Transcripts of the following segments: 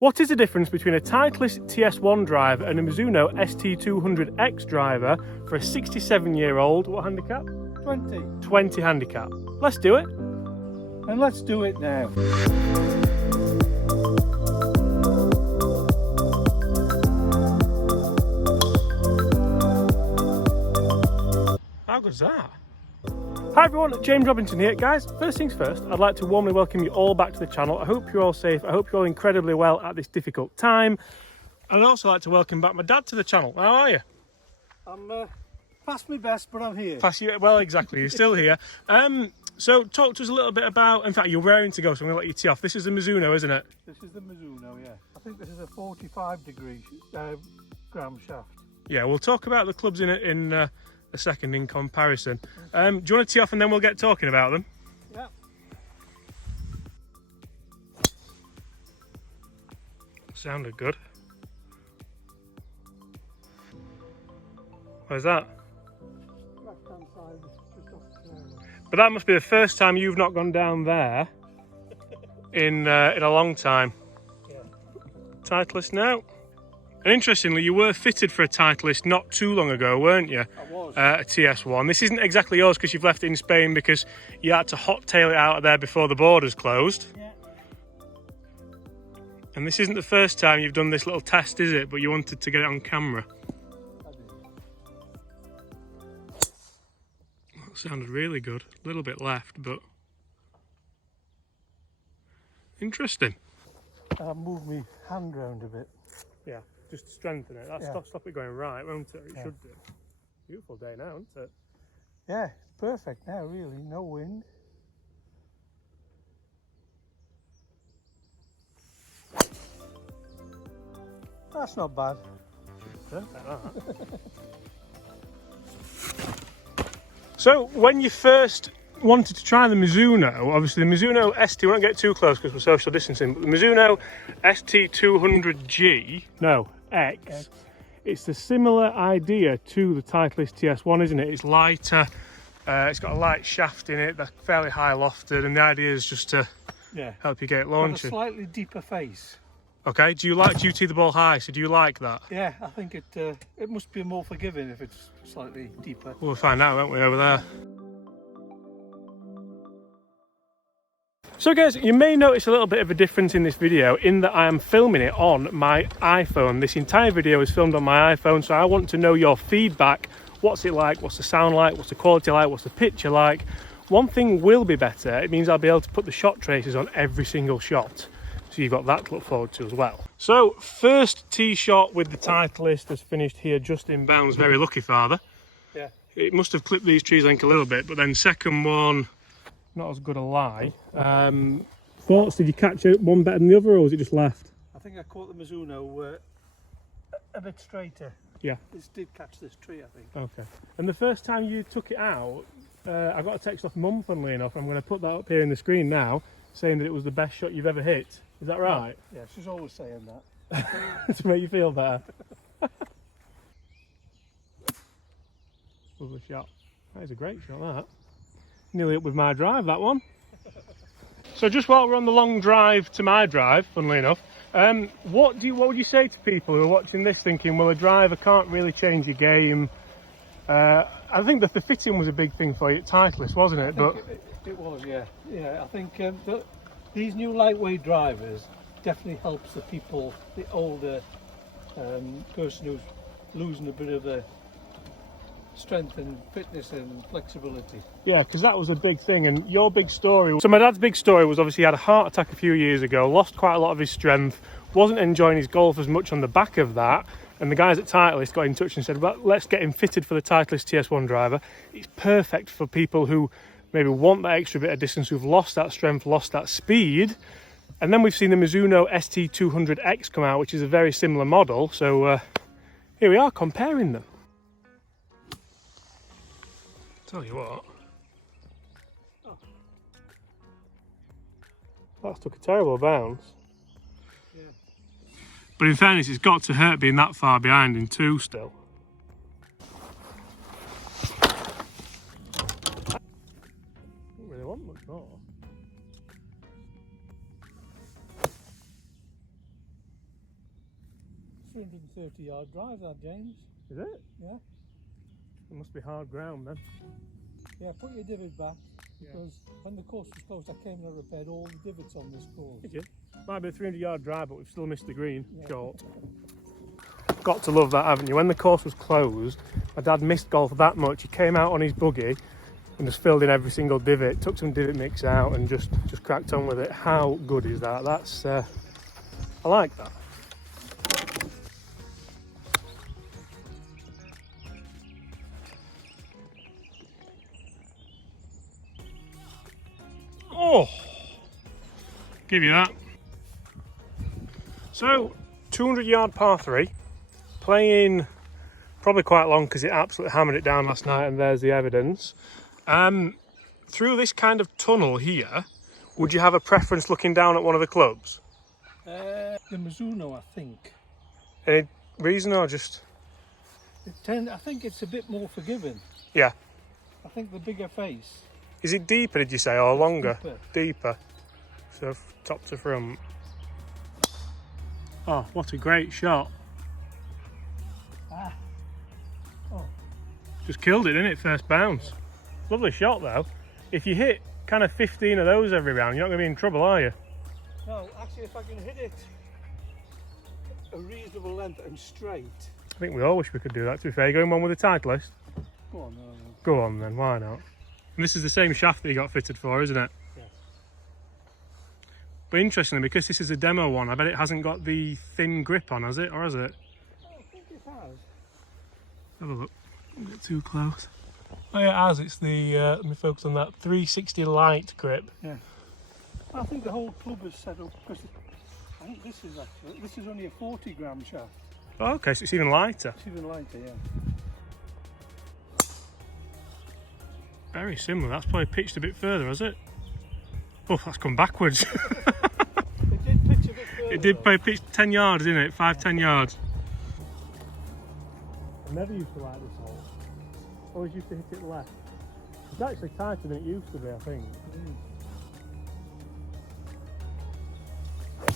What is the difference between a Titleist TS1 driver and a MIZUNO ST200X driver for a 67-year-old, what handicap? 20. 20 handicap. Let's do it. And let's do it now. How good's that? Hi everyone, James Robinson here. Guys, first things first, I'd like to warmly welcome you all back to the channel. I hope you're all safe. I hope you're all incredibly well at this difficult time. And I'd also like to welcome back my dad to the channel. How are you? I'm past my best, but I'm here. Past you? Well, exactly. You're still here. So talk to us a little bit about, in fact, you're raring to go, so I'm going to let you tee off. This is the MIZUNO, isn't it? This is the MIZUNO, yeah. I think this is a 45-degree gram shaft. Yeah, we'll talk about the clubs in a second in comparison. Do you want to tee off and then we'll get talking about them? Yeah. Sounded good. Where's that? Left-hand side, just off the trail. But that must be the first time you've not gone down there in a long time. Yeah. Titleist now. And interestingly, you were fitted for a Titleist not too long ago, weren't you? I was. A TS1. This isn't exactly yours because you've left it in Spain because you had to hot tail it out of there before the borders closed. Yeah. And this isn't the first time you've done this little test, is it? But you wanted to get it on camera. I did. That sounded really good. A little bit left, but interesting. I'll move my hand round a bit. Yeah, just to strengthen it. That'll Yeah. stop it going right, won't it? It Yeah. should do. Beautiful day now, isn't it? Yeah, it's perfect now, really. No wind. That's not bad. Perfect, that. So, when you first wanted to try the MIZUNO, obviously the MIZUNO ST, we won't get too close because we're social distancing, but the MIZUNO ST200G, no, X, it's a similar idea to the Titleist TS1, isn't it? It's lighter, it's got a light shaft in it, they're fairly high lofted, and the idea is just to help you get it Got a launching. slightly deeper face. Okay, do you tee the ball high, so do you like that? Yeah, I think it must be more forgiving if it's slightly deeper. We'll find out, won't we, over there? So guys, you may notice a little bit of a difference in this video in that I am filming it on my iPhone. This entire video is filmed on my iPhone, so I want to know your feedback. What's it like? What's the sound like? What's the quality like? What's the picture like? One thing will be better. It means I'll be able to put the shot traces on every single shot. So you've got that to look forward to as well. So first tee shot with the Titleist has finished here just in bounds. Very lucky, father. Yeah. It must have clipped these trees link a little bit, but then second one, not as good a lie. Thoughts, did you catch it one better than the other, or was it just left? I think I caught the MIZUNO a bit straighter. Yeah. This did catch this tree, I think. Okay. And the first time you took it out, I got a text off Mum, funnily enough. I'm going to put that up here in the screen now, saying that it was the best shot you've ever hit. Is that right? Yeah, she's always saying that. To make you feel better. Lovely shot. That is a great shot, that. Nearly up with my drive, that one. So just while we're on the long drive to my drive, funnily enough, what would you say to people who are watching this thinking, well, a driver can't really change your game? I think that the fitting was a big thing for you at Titleist, wasn't it? But it was, yeah. Yeah, I think these new lightweight drivers definitely helps the people, the older person who's losing a bit of the strength and fitness and flexibility. yeah, because that was a big thing. And your big story, so my dad's big story was obviously he had a heart attack a few years ago, lost quite a lot of his strength, wasn't enjoying his golf as much on the back of that, and the guys at Titleist got in touch and said, well, let's get him fitted for the Titleist TS1 driver. It's perfect for people who maybe want that extra bit of distance, who've lost that strength, lost that speed. And then we've seen the MIZUNO ST200X come out, which is a very similar model, so here we are comparing them. Tell you what, that took a terrible bounce. Yeah. But in fairness, it's got to hurt being that far behind in two still. Don't really want much more. 330 yard drive that, James. Is it? Yeah. It must be hard ground then. Yeah, put your divot back, because when the course was closed, I came and repaired all the divots on this course. Did you? Might be a 300 yard drive, but we've still missed the green. Yeah. Short. Got to love that, haven't you? When the course was closed, my dad missed golf that much. He came out on his buggy and just filled in every single divot, took some divot mix out and just cracked on with it. How good is that? That's I like that. Oh, give you that. So 200 yard par 3, playing probably quite long because it absolutely hammered it down last night, and there's the evidence. Through this kind of tunnel here, would you have a preference looking down at one of the clubs? The Mizuno, I think. Any reason, or just? I think it's a bit more forgiving. Yeah. I think the bigger face. Is it deeper, did you say, or longer? Deeper. Deeper. So top to front. Oh, what a great shot. Ah. Oh. Just killed it, didn't it, first bounce? Lovely shot though. If you hit kind of 15 of those every round, you're not going to be in trouble, are you? No, actually, if I can hit it a reasonable length and straight. I think we all wish we could do that, to be fair. You going on with the Titleist? Go on, no. Go on then, why not? And this is the same shaft that you got fitted for, isn't it? Yes. But interestingly, because this is a demo one, I bet it hasn't got the thin grip on, has it? Or has it? I think it has. Have a look. Don't get too close. Oh yeah, it has. It's the, let me focus on that, 360 light grip. Yeah. I think the whole club is set up, because I think this is only a 40 gram shaft. Oh, okay, so it's even lighter. It's even lighter, yeah. Very similar. That's probably pitched a bit further, has it? Oh, that's come backwards. It did pitch a bit further. It did probably pitch 10 yards, didn't it? 5-10 yards. I never used to like this hole. Always used to hit it left. It's actually tighter than it used to be, I think. I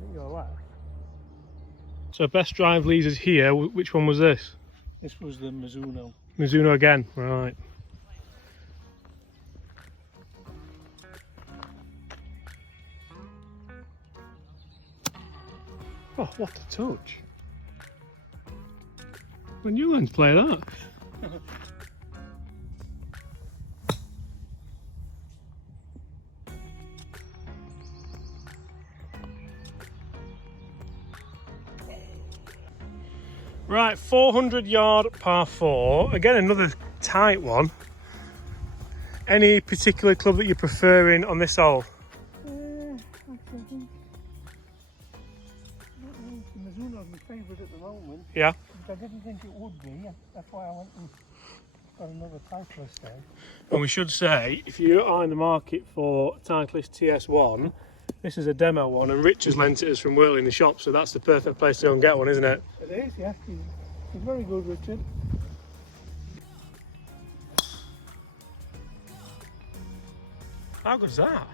think you're left. So best drive leads us here. Which one was this? This was the Mizuno. Mizuno again, right. Oh, what a touch. When you learn to play that? Right, 400 yard par 4. Again, another tight one. Any particular club that you're preferring on this hole? Actually, I think the Mizuno is my favourite at the moment. Yeah. But I didn't think it would be. That's why I went and got another Titleist there. And we should say, if you are in the market for Titleist TS1, this is a demo one, and Rich has lent it us from Whirling the shop, so that's the perfect place to go and get one, isn't it? It is, yeah. He's very good, Richard. How good's that?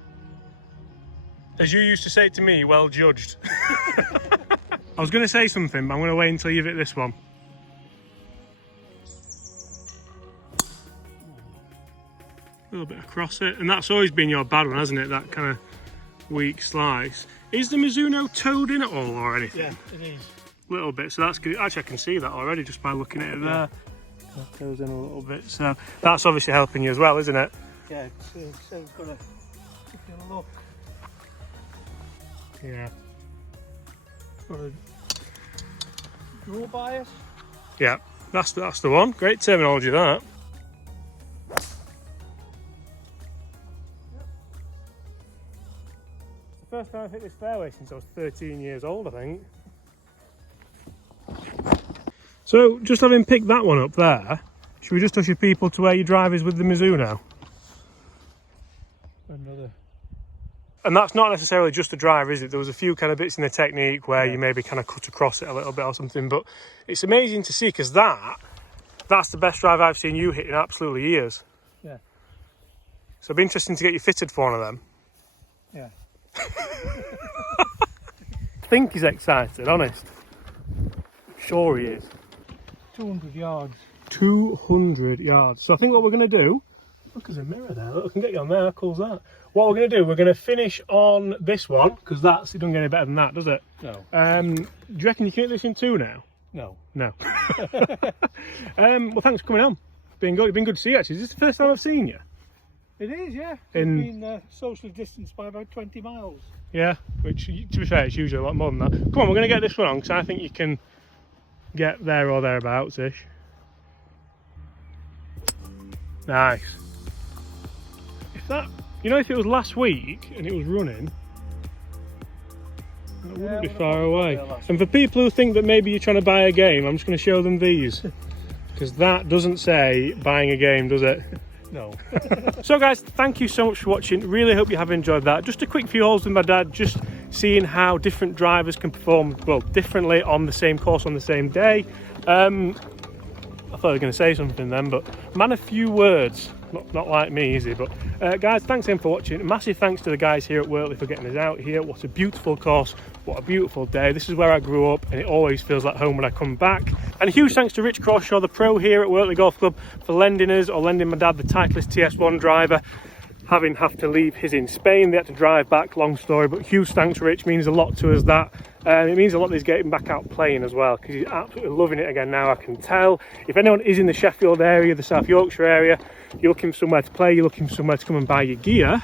As you used to say to me, well judged. I was going to say something, but I'm going to wait until you hit this one. A little bit across it, and that's always been your bad one, hasn't it? That kind of weak slice. Is the Mizuno towed in at all or anything? Yeah, it is. A little bit, so that's good. Actually, I can see that already just by looking at it there. That goes in a little bit, so that's obviously helping you as well, isn't it? Yeah, it's got a, if you look, Yeah. got a draw bias. Yeah, that's the one. Great terminology, that. It's the first time I've hit this fairway since I was 13 years old, I think. So, just having picked that one up there, should we just usher people to where your drive is with the Mizuno? Another. And that's not necessarily just the drive, is it? There was a few kind of bits in the technique where you maybe kind of cut across it a little bit or something, but it's amazing to see, because that's the best drive I've seen you hit in absolutely years. Yeah. So it'd be interesting to get you fitted for one of them. Yeah. I think he's excited, honest. Sure he is. 200 yards. 200 yards. So I think what we're going to do, look, there's a mirror there. Look, I can get you on there. How cool's that? What we're going to do, we're going to finish on this one, because it doesn't get any better than that, does it? No. Do you reckon you can hit this in 2 now? No. No. Well, thanks for coming on. It's been good to see you, actually. Is this the first time I've seen you? It is, yeah. We've been socially distanced by about 20 miles. Yeah, which, to be fair, it's usually a lot more than that. Come on, we're going to get this one on, because I think you can get there or thereabouts-ish. Nice. If that, you know, if it was last week and it was running, that wouldn't be far away. And for people who think that maybe you're trying to buy a game, I'm just going to show them these. Because that doesn't say buying a game, does it? No. So guys, thank you so much for watching. Really hope you have enjoyed that. Just a quick few holes with my dad, just seeing how different drivers can perform, well, differently on the same course on the same day. I thought I was going to say something then, but man, a few words. Not like me, easy. But guys, thanks again for watching. Massive thanks to the guys here at Wortley for getting us out here. What a beautiful course, what a beautiful day. This is where I grew up, and it always feels like home when I come back. And a huge thanks to Rich Crawshaw, the pro here at Wortley Golf Club, for lending my dad the Titleist TS1 driver. Having to leave his in Spain, they had to drive back, long story, but huge thanks Rich, means a lot to us that. It means a lot that he's getting back out playing as well, because he's absolutely loving it again now, I can tell. If anyone is in the Sheffield area, the South Yorkshire area, you're looking for somewhere to play, you're looking for somewhere to come and buy your gear,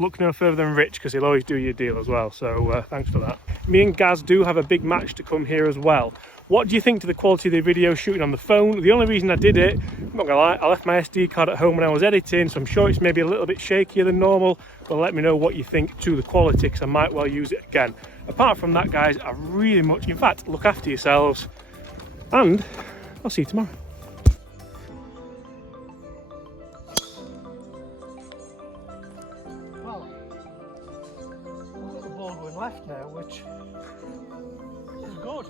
look no further than Rich, because he'll always do you a deal as well, so thanks for that. Me and Gaz do have a big match to come here as well. What do you think to the quality of the video shooting on the phone? The only reason I did it, I'm not gonna lie, I left my SD card at home when I was editing, so I'm sure it's maybe a little bit shakier than normal, but let me know what you think to the quality, because I might well use it again. Apart from that, guys, I really much, in fact, look after yourselves, and I'll see you tomorrow. Well, I've got the ball going left now, which is good.